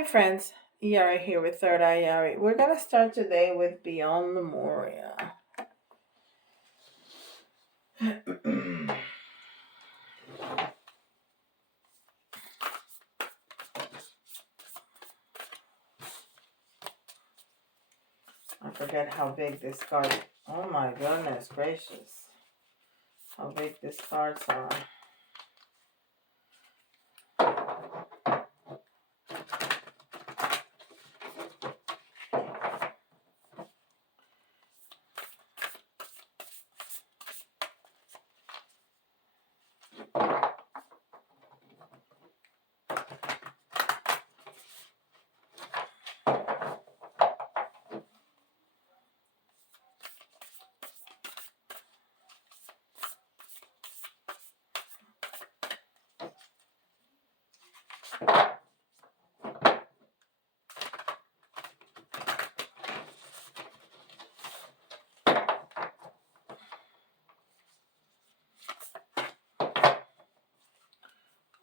Hi friends, Yari here with Third Eye Yari. We're gonna start today with Beyond Lemuria. I forget how big this card. Oh my goodness gracious, how big these cards are.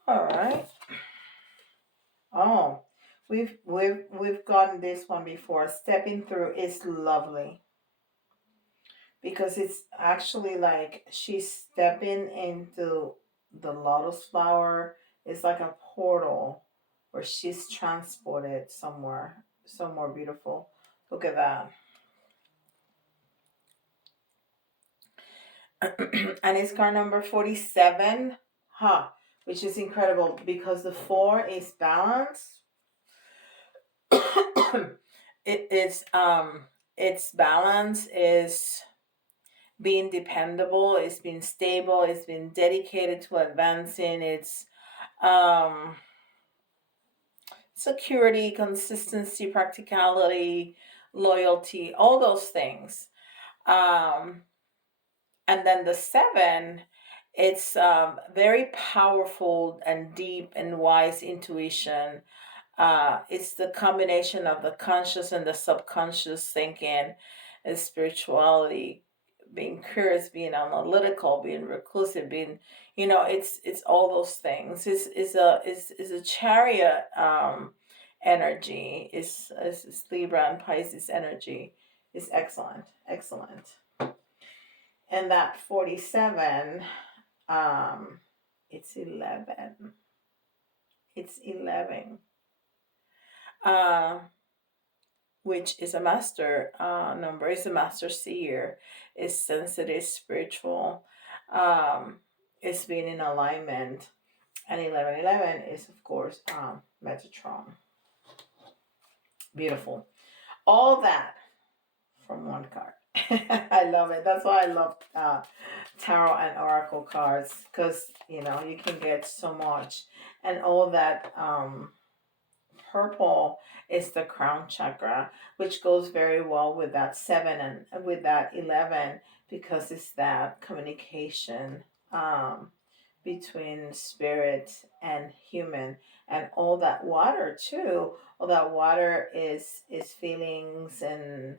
All right. Oh, we've gotten this one before. Stepping through is lovely because it's actually like she's stepping into the lotus flower. It's like a portal where she's transported somewhere beautiful. Look at that. And it's card number 47, huh? Which is incredible because the four is balance. Its balance is being dependable, it's being stable, it's been dedicated to advancing its um security, consistency, practicality, loyalty, all those things. Um and then the seven, it's very powerful and deep and wise intuition. It's the combination of the conscious and the subconscious thinking and spirituality, being curious, being analytical, being reclusive, being, it's all those things. Is a chariot energy. Is Libra and Pisces energy. Is excellent, excellent. And that 47, um, it's 11. It's 11. Uh, which is a master number, is a master seer, is sensitive, spiritual, um, is being in alignment. And 1111 is, of course, Metatron. Beautiful. All that from one card. I love it. That's why I love tarot and oracle cards, because you can get so much. And all that purple is the crown chakra, which goes very well with that 7 and with that 11, because it's that communication between spirit and human. And all that water too, all that water is feelings and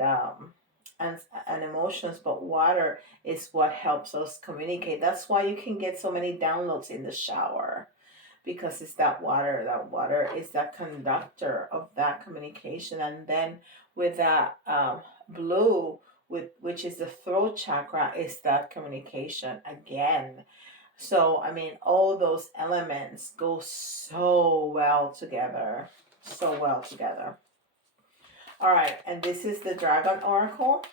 um and and emotions, but water is what helps us communicate. That's why you can get so many downloads in the shower, because it's that water. That water is that conductor of that communication. And then with that blue, which is the throat chakra, is that communication again. So I mean, all those elements go so well together, so well together. All right, and this is the Dragon Oracle.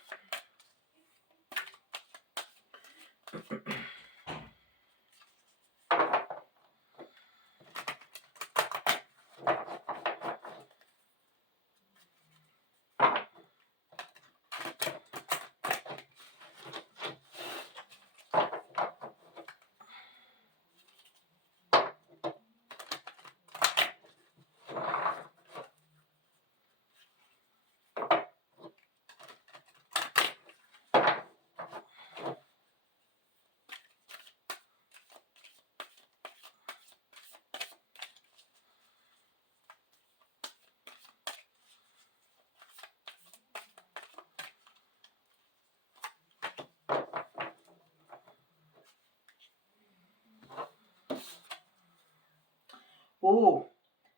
Ooh,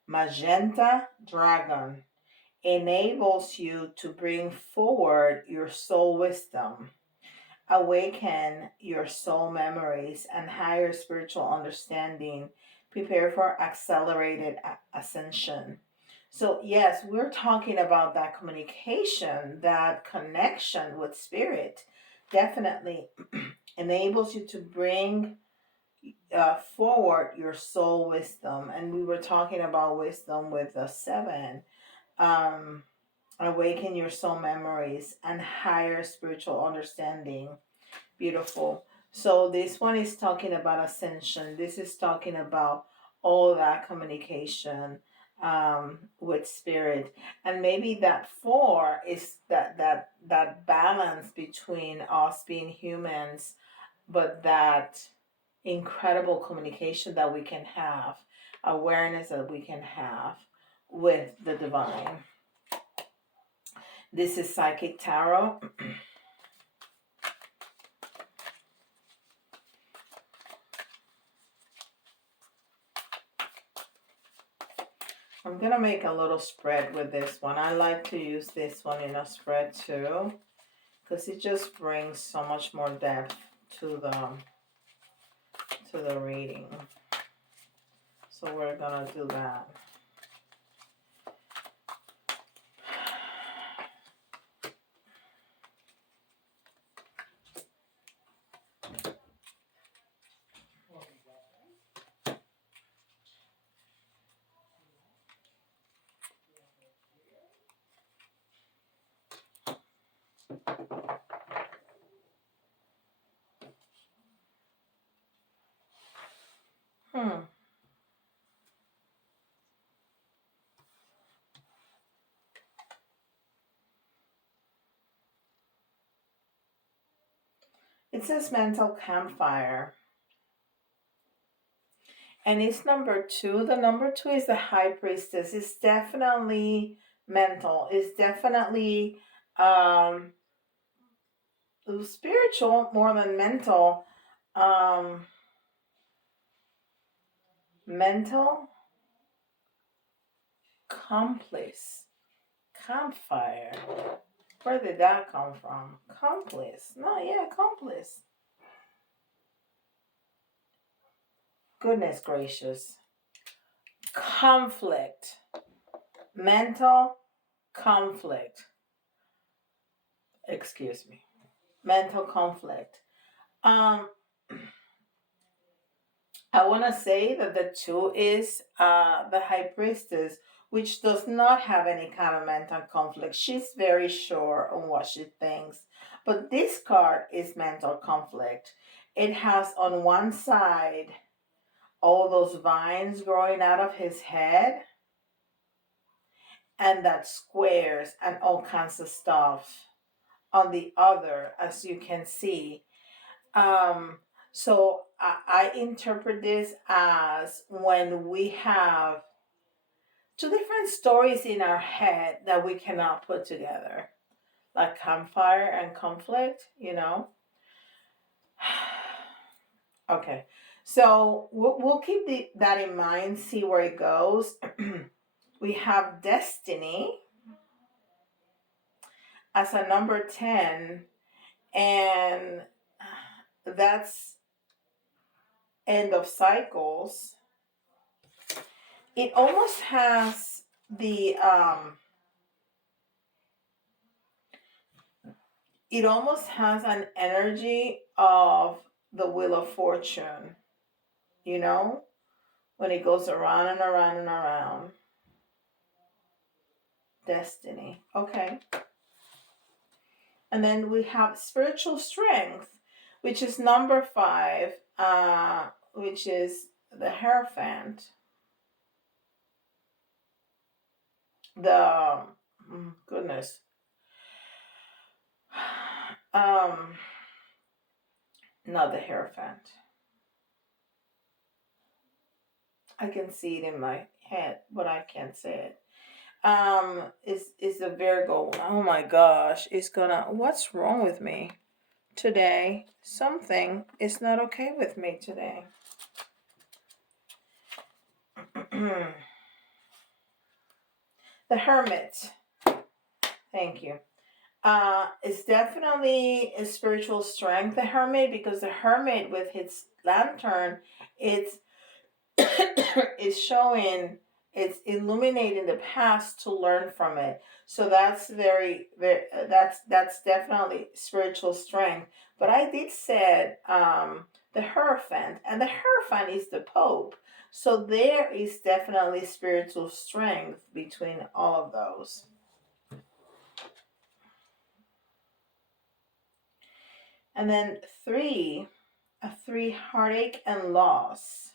Magenta dragon enables you to bring forward your soul wisdom, awaken your soul memories, and higher spiritual understanding. Prepare for accelerated ascension. So, yes, we're talking about that communication, that connection with spirit. Definitely enables you to bring forward your soul wisdom. And we were talking about wisdom with the seven. Um, Awaken your soul memories and higher spiritual understanding. Beautiful. So this one is talking about ascension. This is talking about all that communication with spirit, and maybe that four is that balance between us being humans, but that incredible communication that we can have, awareness that we can have with the divine. This is Psychic Tarot. I'm going to make a little spread with this one. I like to use this one in a spread too, because it just brings so much more depth to the reading. So we're going to do that. It says mental campfire. And it's number 2. The number 2 is the high priestess. It's definitely mental. It's definitely spiritual more than mental. Mental complice. Campfire. Where did that come from? Complice. No, yeah, complice. Goodness gracious. Conflict. Mental conflict. Excuse me. Mental conflict. I want to say that the 2 is the high priestess, which does not have any kind of mental conflict. She's very sure on what she thinks. But this card is mental conflict. It has on one side all those vines growing out of his head, and that squares and all kinds of stuff on the other, as you can see. So I interpret this as when we have 2 different stories in our head that we cannot put together, like campfire and conflict, you know. Okay, so we'll keep that in mind, see where it goes. We have destiny as a number 10, and that's end of cycles. It almost has the it almost has an energy of the Wheel of Fortune, you know, when it goes around and around and around. Destiny. Okay. And then we have spiritual strength, which is number 5, which is the Hierophant. The goodness. Not the Hierophant. I can see it in my head, but I can't say it. Is the Virgo. Oh my gosh, it's gonna. What's wrong with me today? Something is not okay with me today. The Hermit. Thank you. It's definitely a spiritual strength, the Hermit, because the Hermit with his lantern, it's is showing, it's illuminating the past to learn from it. So that's very that's definitely spiritual strength. But I did said the Hierophant, and the Hierophant is the Pope. So there is definitely spiritual strength between all of those. And then a three, heartache and loss.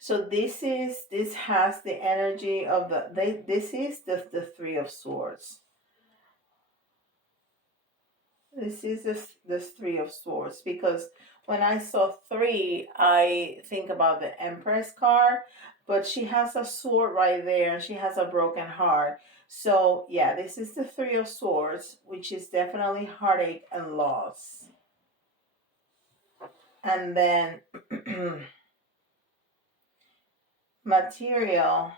So this has the energy of this is the Three of Swords. This is this Three of Swords, because when I saw three, I think about the Empress card, but she has a sword right there and she has a broken heart. So yeah, this is the Three of Swords, which is definitely heartache and loss. And then material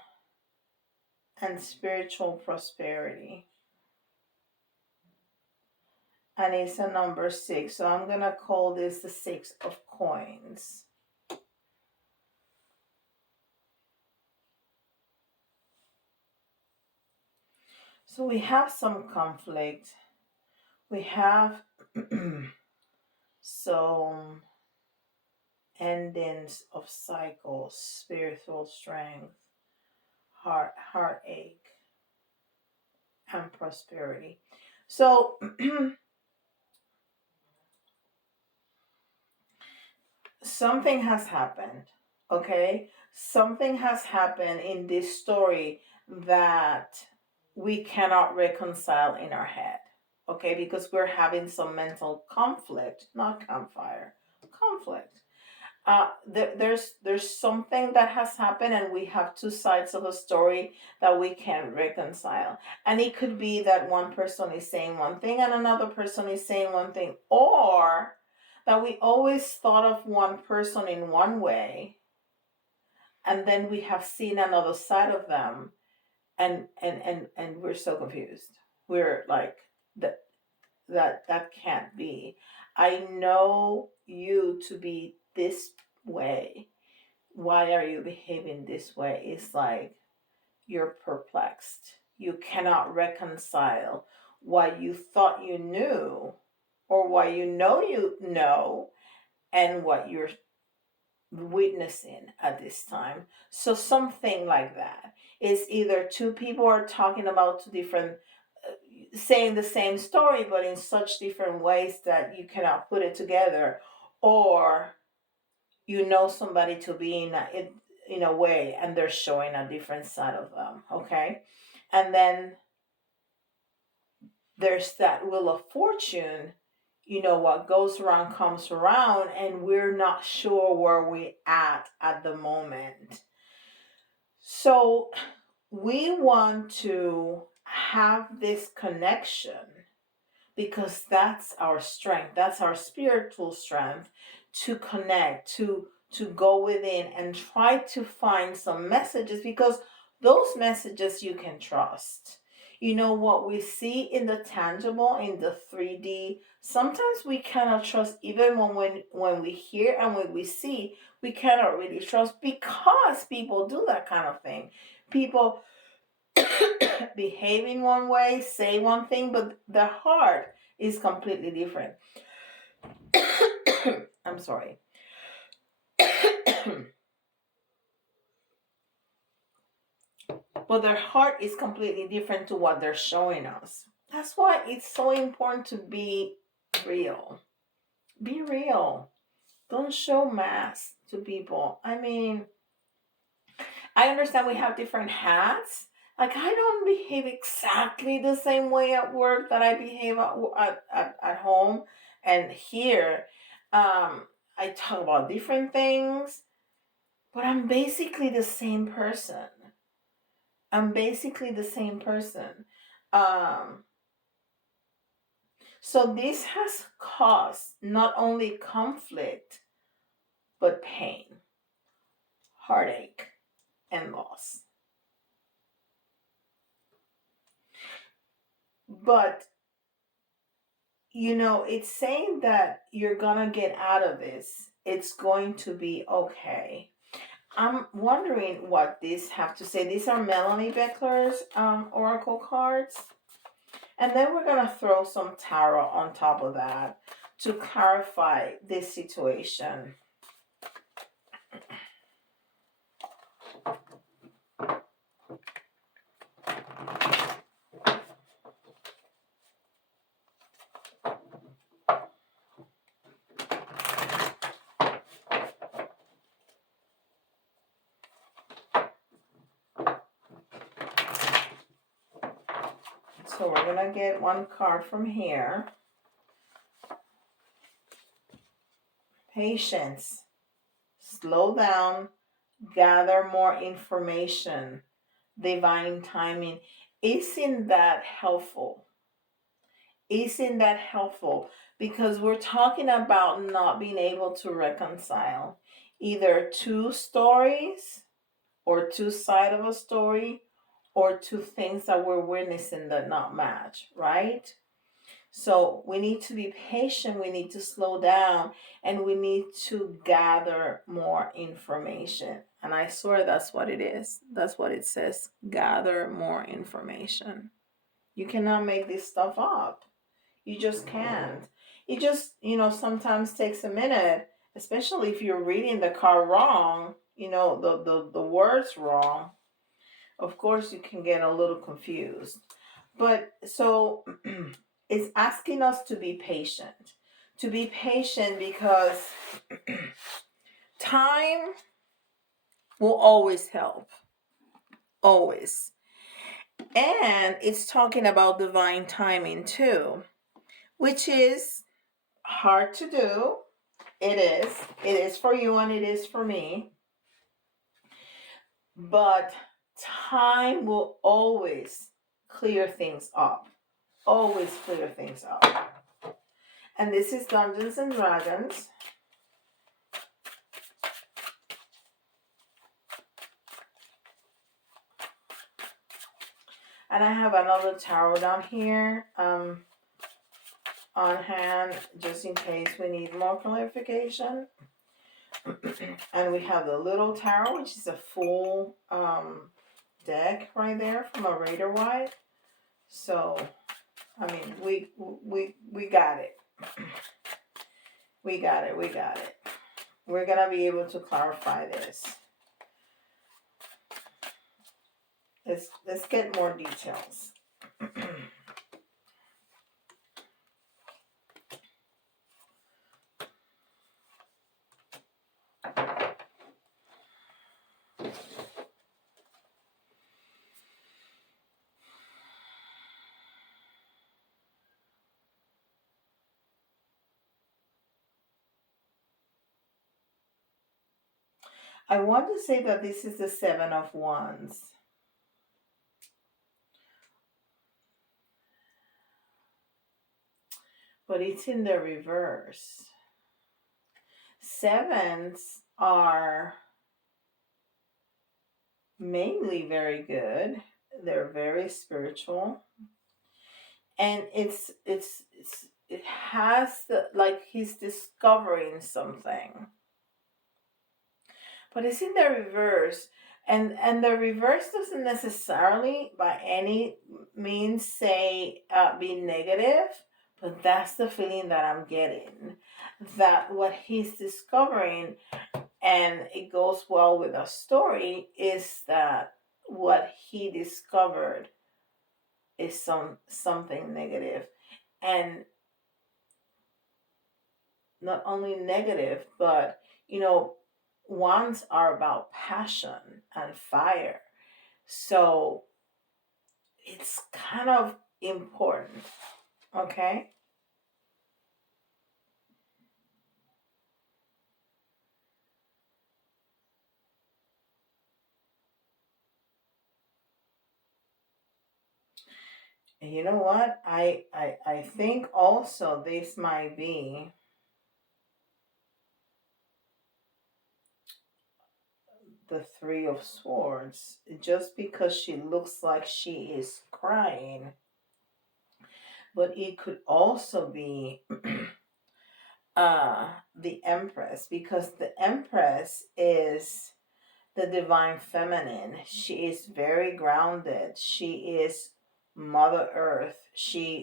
and spiritual prosperity. And it's a number six. So I'm going to call this the Six of Coins. So we have some conflict. We have some endings of cycles, spiritual strength, heartache, and prosperity. So something has happened, okay? Something has happened in this story that we cannot reconcile in our head, okay? Because we're having some mental conflict, not campfire, conflict. There's something that has happened, and we have two sides of a story that we can't reconcile. And it could be that one person is saying one thing and another person is saying one thing, or that we always thought of one person in one way, and then we have seen another side of them, and we're so confused. We're like, that can't be. I know you to be this way. Why are you behaving this way? It's like you're perplexed. You cannot reconcile what you thought you knew, or what you know, and what you're witnessing at this time. So something like that is either two people are talking about two different, saying the same story but in such different ways that you cannot put it together, or you know somebody to be in a way and they're showing a different side of them, okay? And then there's that Wheel of Fortune. You know, what goes around comes around, and we're not sure where we at the moment. So we want to have this connection, because that's our strength, that's our spiritual strength, to connect, to go within and try to find some messages, because those messages you can trust. You know, what we see in the tangible, in the 3D, sometimes we cannot trust. Even when we hear and when we see, we cannot really trust, because people do that kind of thing. People behave in one way, say one thing, but the heart is completely different. I'm sorry. But their heart is completely different to what they're showing us. That's why it's so important to be real. Be real. Don't show masks to people. I mean, I understand we have different hats. Like, I don't behave exactly the same way at work that I behave at home. And here, I talk about different things, but I'm basically the same person. I'm basically the same person. Um, so this has caused not only conflict, but pain, heartache, and loss. But, it's saying that you're gonna get out of this. It's going to be okay. I'm wondering what these have to say. These are Melanie Becker's oracle cards. And then we're going to throw some tarot on top of that to clarify this situation. So we're going to get one card from here. Patience. Slow down. Gather more information. Divine timing. Isn't that helpful? Isn't that helpful? Because we're talking about not being able to reconcile either two stories or two sides of a story or two things that we're witnessing that not match, right? So we need to be patient, we need to slow down, and we need to gather more information. And I swear that's what it is. That's what it says. Gather more information. You cannot make this stuff up. You just can't. It just, sometimes takes a minute, especially if you're reading the card wrong, the words wrong. Of course, you can get a little confused. But so it's asking us to be patient. To be patient because time will always help. Always. And it's talking about divine timing too, which is hard to do. It is. It is for you and it is for me. But time will always clear things up. Always clear things up. And this is Dungeons and Dragons. And I have another tarot down here on hand just in case we need more clarification. And we have the little tarot, which is a full deck right there from a Raider White. So, I mean, we got it. We got it. We're going to be able to clarify this. Let's get more details. I want to say that this is the Seven of Wands. But it's in the reverse. Sevens are mainly very good. They're very spiritual. And it has like he's discovering something. But it's in the reverse. And the reverse doesn't necessarily by any means say be negative, but that's the feeling that I'm getting. That what he's discovering, and it goes well with the story, is that what he discovered is something negative. And not only negative, but wands are about passion and fire. So it's kind of important, okay? And you know what? I think also this might be the Three of Swords. Just because she looks like she is crying, but it could also be the Empress, because the Empress is the divine feminine. She is very grounded. She is Mother Earth.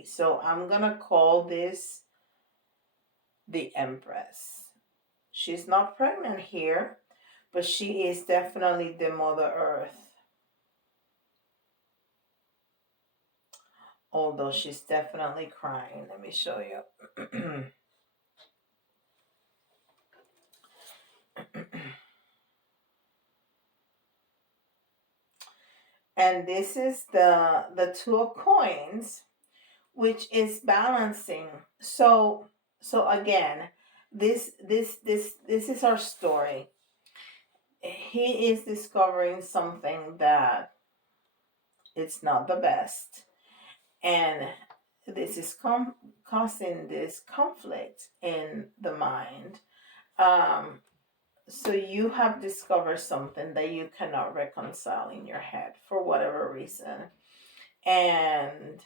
So I'm gonna call this the Empress. She's not pregnant here, but she is definitely the Mother Earth. Although she's definitely crying. Let me show you. And this is the Two of Coins, which is balancing. So again, this is our story. He is discovering something that it's not the best, and this is causing this conflict in the mind. um so you have discovered something that you cannot reconcile in your head for whatever reason, and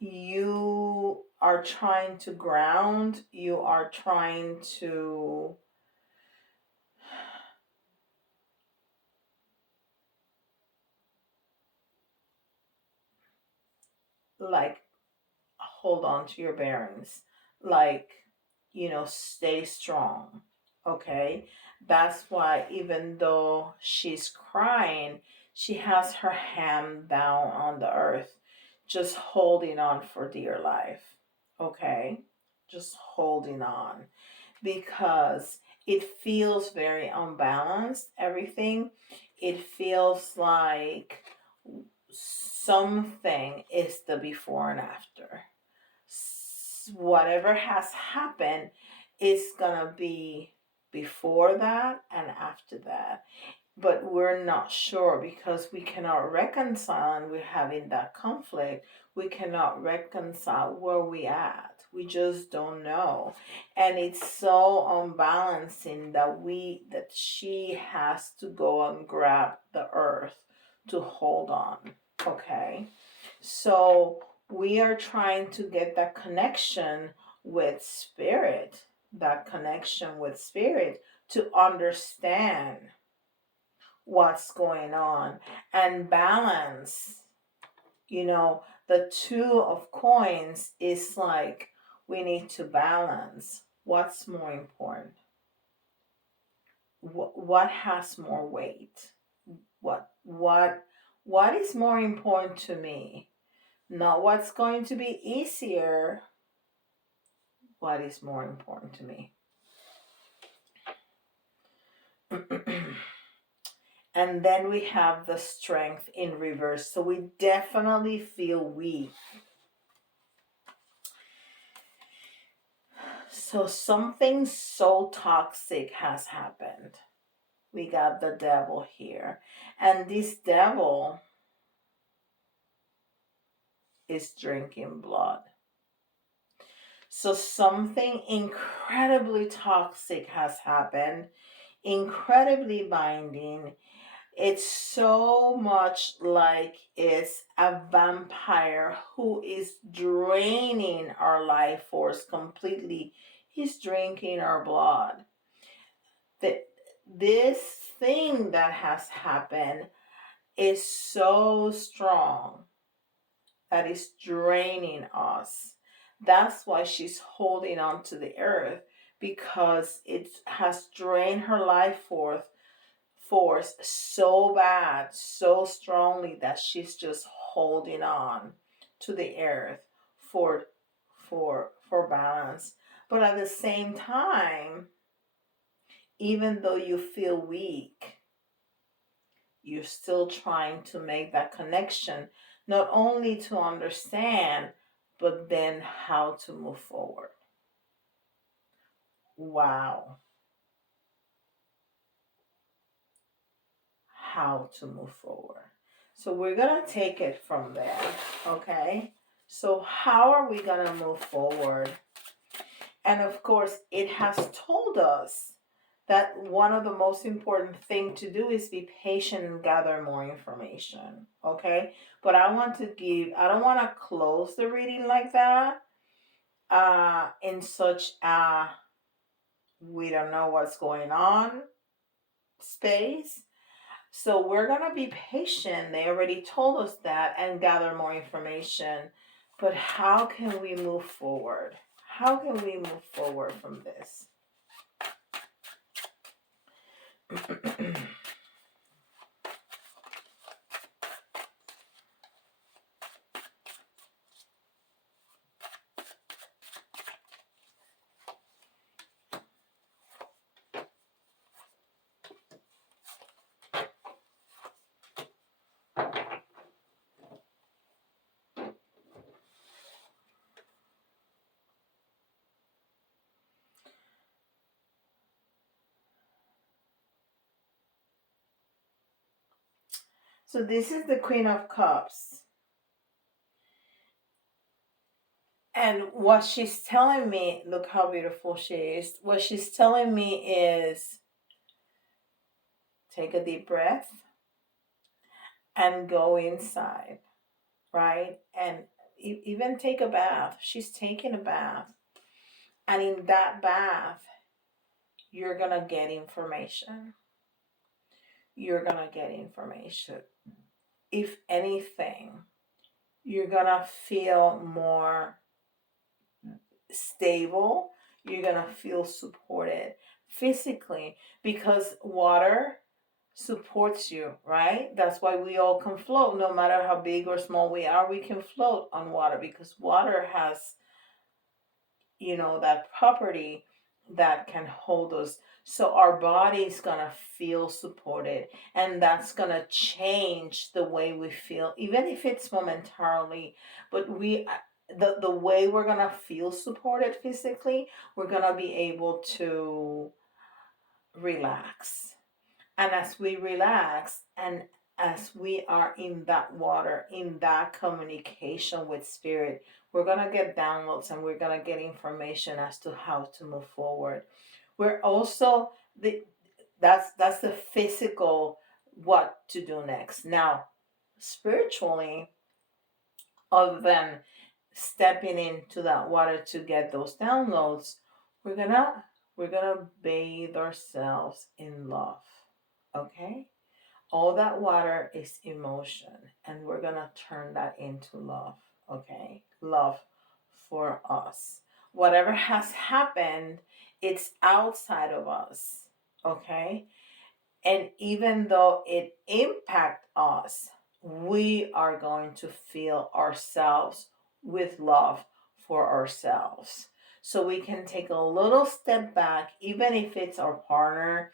you are trying to ground, you are trying to like hold on to your bearings, like, stay strong. Okay, that's why even though she's crying, she has her hand down on the earth, just holding on for dear life. Okay, just holding on, because it feels very unbalanced, everything. It feels like something is the before and after. Whatever has happened is gonna be before that and after that, but we're not sure because we cannot reconcile, and we're having that conflict. We cannot reconcile where we at. We just don't know. And it's so unbalancing that she has to go and grab the earth to hold on. Okay, so we are trying to get that connection with spirit, to understand what's going on and balance. The Two of Coins is like we need to balance what's more important. What has more weight? What is more important to me? Not what's going to be easier. What is more important to me? And then we have the Strength in reverse. So we definitely feel weak. So something so toxic has happened. We got the Devil here. And this Devil is drinking blood. So something incredibly toxic has happened, incredibly binding. It's so much like it's a vampire who is draining our life force completely. He's drinking our blood. This thing that has happened is so strong that is draining us. That's why she's holding on to the earth, because it has drained her life force so bad, so strongly, that she's just holding on to the earth for balance. But at the same time, even though you feel weak, you're still trying to make that connection, not only to understand, but then how to move forward. Wow. How to move forward. So we're going to take it from there, okay? So how are we going to move forward? And of course, it has told us that one of the most important thing to do is be patient and gather more information. Okay, but I don't want to close the reading like that, in such a we don't know what's going on space. So we're going to be patient. They already told us that, and gather more information. But how can we move forward? How can we move forward from this? So this is the Queen of Cups. And what she's telling me, look how beautiful she is. What she's telling me is take a deep breath and go inside, right? And even take a bath. She's taking a bath. And in that bath, you're going to get information. You're going to get information. If anything, you're going to feel more stable. You're going to feel supported physically, because water supports you, right? That's why we all can float. No matter how big or small we are, we can float on water, because water has, that property that can hold us. So our body's gonna feel supported, and that's gonna change the way we feel, even if it's momentarily. But the way we're gonna feel supported physically, we're gonna be able to relax. And as we relax, and as we are in that water, in that communication with spirit, we're going to get downloads, and we're going to get information as to how to move forward. We're also that's the physical, what to do next. Now, spiritually, other than stepping into that water to get those downloads, we're going to bathe ourselves in love. Okay? All that water is emotion, and we're going to turn that into love. Okay? Love for us. Whatever has happened, it's outside of us. Okay? And even though it impacts us, we are going to fill ourselves with love for ourselves. So we can take a little step back, even if it's our partner,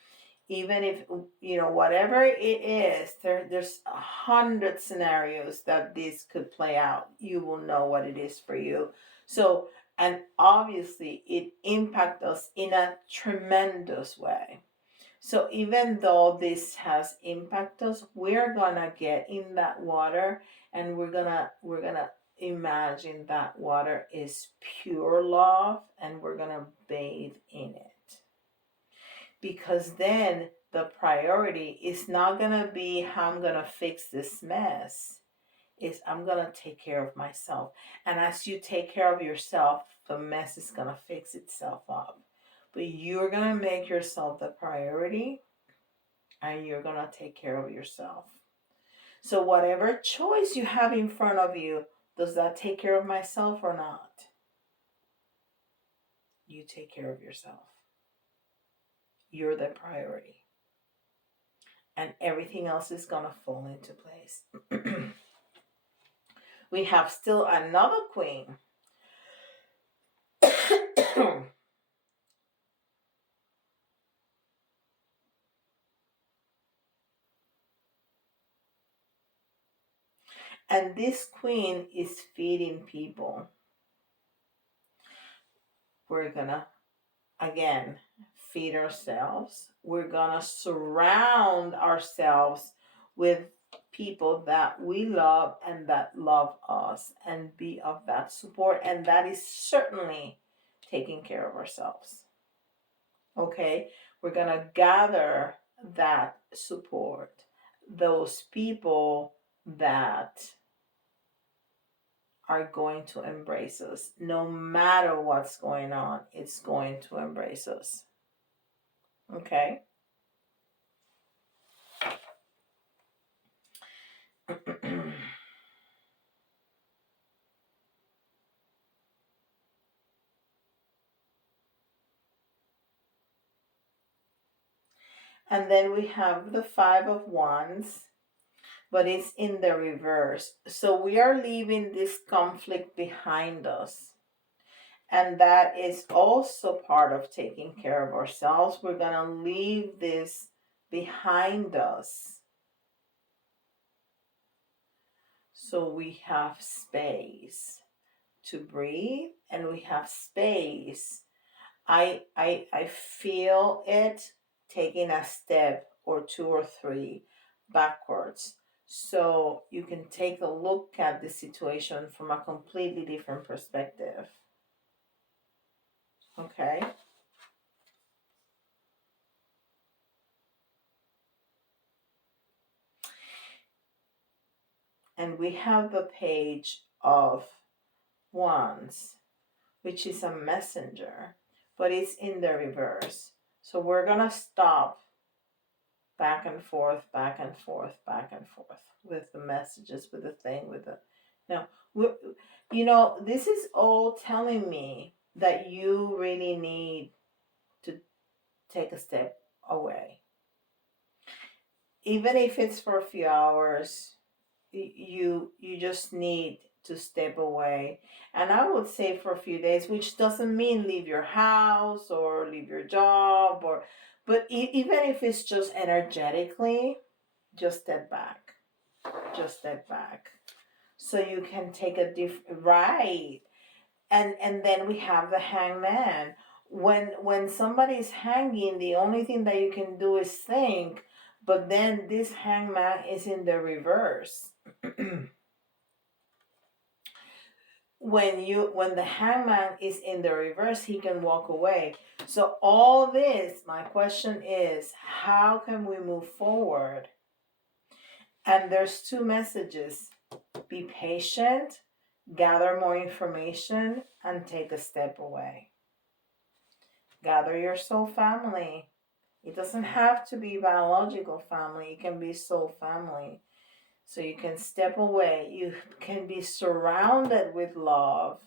even if, whatever it is. There's 100 scenarios that this could play out. You will know what it is for you. So, and obviously it impacts us in a tremendous way. So even though this has impacted us, we're gonna get in that water, and we're gonna imagine that water is pure love, and we're gonna bathe in it. Because then the priority is not gonna be how I'm gonna fix this mess. Is I'm gonna take care of myself. And as you take care of yourself, the mess is gonna fix itself up. But you're going to make yourself the priority, and you're going to take care of yourself. So whatever choice you have in front of you, does that take care of myself or not? You take care of yourself. You're the priority. And everything else is going to fall into place. We have still another queen. And this queen is feeding people. We're going to, again, feed ourselves. We're going to surround ourselves with people that we love and that love us, and be of that support. And that is certainly taking care of ourselves. Okay? We're going to gather that support, those people that are going to embrace us. No matter what's going on, it's going to embrace us. Okay? And then we have the Five of Wands, but it's in the reverse. So we are leaving this conflict behind us. And that is also part of taking care of ourselves. We're going to leave this behind us. So we have space to breathe and we have space. I feel it taking a step or two or three backwards. So you can take a look at the situation from a completely different perspective. Okay? And we have the Page of Wands, which is a messenger, but it's in the reverse. So we're going to stop back and forth, back and forth, back and forth with the messages, with the thing, with the. Now, this is all telling me that you really need to take a step away. Even if it's for a few hours, you just need to step away. And I would say for a few days, which doesn't mean leave your house or leave your job, but even if it's just energetically, just step back. Just step back. So you can take a different right. And then we have the Hangman. When somebody's hanging, the only thing that you can do is think, but then this Hangman is in the reverse. When the Hangman is in the reverse, he can walk away. So all this, my question is, how can we move forward? And there's two messages. Be patient, gather more information, and take a step away. Gather your soul family. It doesn't have to be biological family. It can be soul family. So you can step away. You can be surrounded with love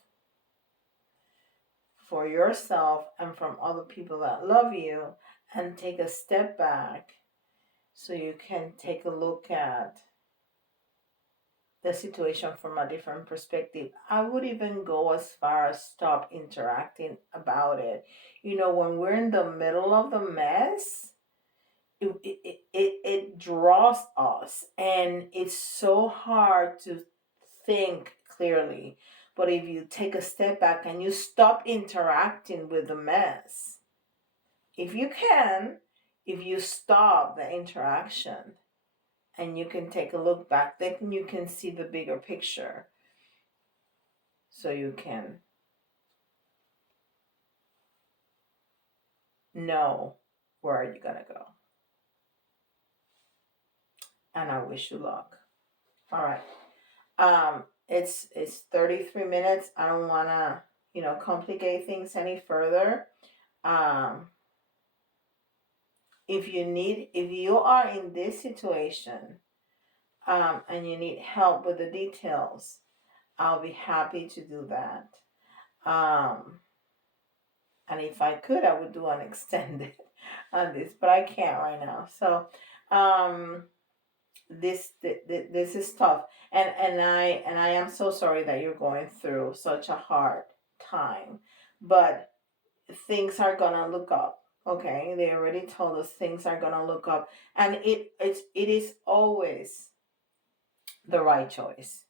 for yourself and from other people that love you, and take a step back so you can take a look at the situation from a different perspective. I would even go as far as stop interacting about it. When we're in the middle of the mess, it draws us, and it's so hard to think clearly. But if you take a step back and you stop interacting with the mess, if you stop the interaction and you can take a look back, then you can see the bigger picture. So you can know where are you gonna go. And I wish you luck. All right. It's 33 minutes. I don't wanna, complicate things any further. If you are in this situation, and you need help with the details, I'll be happy to do that. And if I could, I would do an extended on this, but I can't right now. So, this is tough, and I am so sorry that you're going through such a hard time, but things are gonna look up. Okay, they already told us things are gonna look up, and it is always the right choice.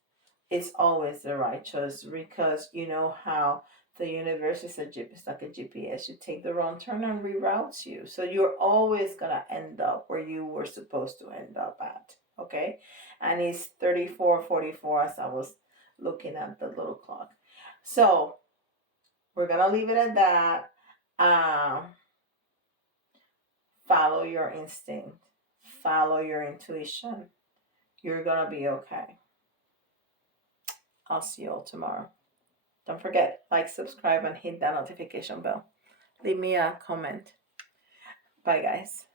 It's always the right choice, because you know how the universe is it's like a GPS. You take the wrong turn and reroutes you, so you're always gonna end up where you were supposed to end up at. Okay, and it's 34:44 as I was looking at the little clock. So we're gonna leave it at that. follow your instinct, follow your intuition. You're gonna be okay. I'll see you all tomorrow. Don't forget, like, subscribe, and hit that notification bell. Leave me a comment. Bye, guys.